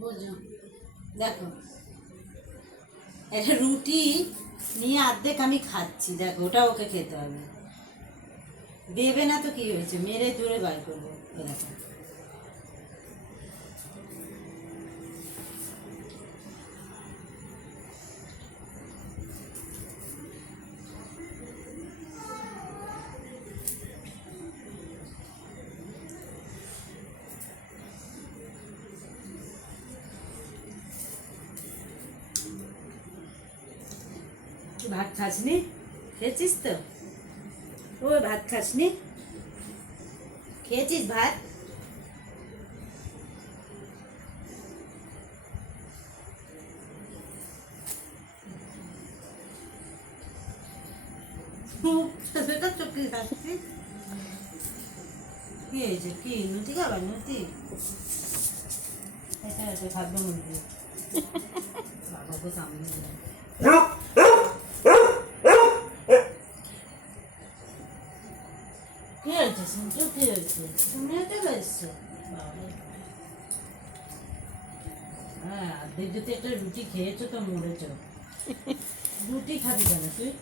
বোঝো, দেখো একটা রুটি নিয়ে অর্ধেক আমি খাচ্ছি, দেখো ওটা ওকে খেতে হবে। দেবে না তো কি হয়েছে, মেরে দূরে বার করবো। এ দেখো, তুই ভাত খাসনি? খেয়েছিস তো? ও ভাত খাসনি? খেয়েছিস ভাত? সেটা চোখে খাচ্ছিস? কি হয়েছে? কি নুতি খাবার? নুতি এটা এটা খাদ্য মন্ত্রী বাবাকে সামনে যায়। কি হয়েছে শুনছো? কি হয়েছে? তুমি এতে গেছো? হ্যাঁ, অর্ধেক যদি একটা রুটি খেয়েছো তো মরেছো। রুটি খাবি কেন তুই?